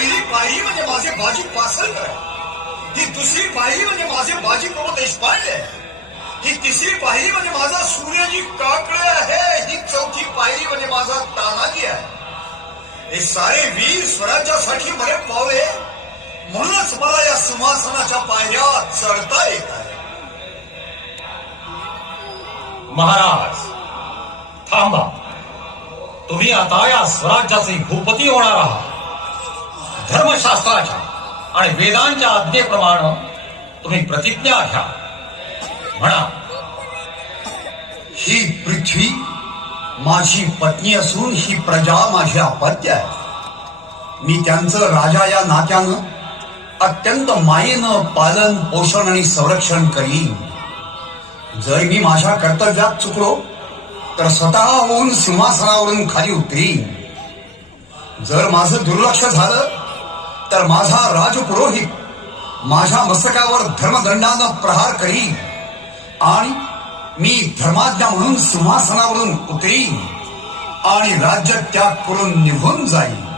पहिली पायरी म्हणजे माझे बाजी पासळकर, ही दुसरी पायरी म्हणजे माझे बाजी प्रभू देशपांडे, ही तिसरी पायरी म्हणजे माझा सूर्यजी काकडे आहे, ही चौथी पायरी म्हणजे माझा तानाजी आहे. हे सारे वीर स्वराज्यासाठी मरे पावले, म्हणूनच मला या सिंहासनाच्या पायऱ्या चढता येत आहे. महाराज थांबा, तुम्ही आता या स्वराज्याचे भूपती होणार आहात. धर्मशास्त्राच्या आणि वेदांच्या आज्ञेप्रमाणे तुम्ही प्रतिज्ञा घ्या. म्हणा. ही पृथ्वी माझी पत्नी असून ही प्रजा माझी अपत्य आहे. मी त्यांचं राजा या नात्यानं अत्यंत मायेनं पालन पोषण आणि संरक्षण करीन. जर मी माझ्या कर्तव्यात चुकलो तर स्वतः होऊन सिंहासनावरून खाली उतरीन. जर माझं दुर्लक्ष झालं तर माझा राजपुरोहित माझ्या मस्तकावर धर्मदंडानं प्रहार करीन आणि मी धर्माज्ञा म्हणून सिंहासनावरून उतरीन आणि राज्य त्याग करून निघून जाईन.